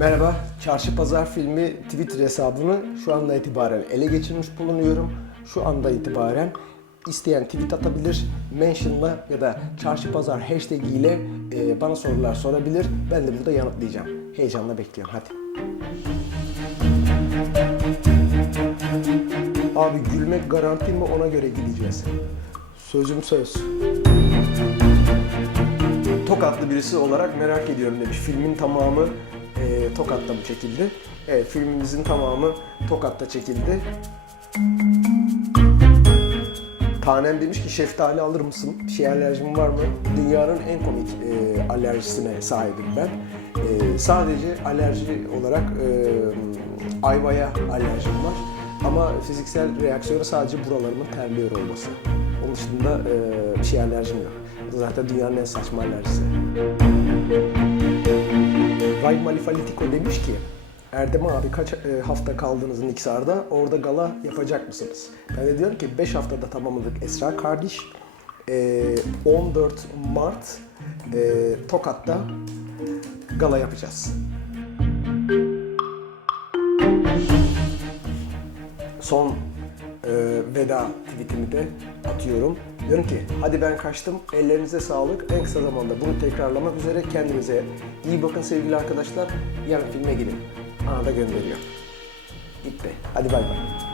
Merhaba, Çarşı Pazar filmi Twitter hesabını şu anda itibaren ele geçirmiş bulunuyorum. Şu anda itibaren isteyen tweet atabilir, mentionla ya da Çarşı Pazar hashtag ile e, bana sorular sorabilir. Ben de burada yanıtlayacağım. Heyecanla bekliyorum, hadi. Abi gülmek garanti mi ona göre gideceğiz. Sözüm söz. Tokatlı birisi olarak merak ediyorum demiş. Filmin tamamı e, Tokat'ta mı çekildi? Evet, filmimizin tamamı Tokat'ta çekildi. Tanem demiş ki şeftali alır mısın? Bir şey alerjim var mı? Dünyanın en komik e, alerjisine sahibim ben. E, sadece alerji olarak e, ayvaya alerjim var. Ama fiziksel reaksiyonu sadece buralarımın terliyor olması. Onun dışında e, bir şey alerjim yok. Zaten dünyanın en saçma alerjisi. Ray Malifalitiko demiş ki Erdem abi kaç e, hafta kaldınız Niksar'da? Orada gala yapacak mısınız? Ben de diyorum ki 5 haftada tamamladık Esra kardeş. E, 14 Mart e, Tokat'ta gala yapacağız. Son e, veda tweetimi de atıyorum. Diyorum ki hadi ben kaçtım. Ellerinize sağlık. En kısa zamanda bunu tekrarlamak üzere kendinize iyi bakın sevgili arkadaşlar. Yarın filme gidin. Ana da gönderiyor. Bitti. Hadi bay bay.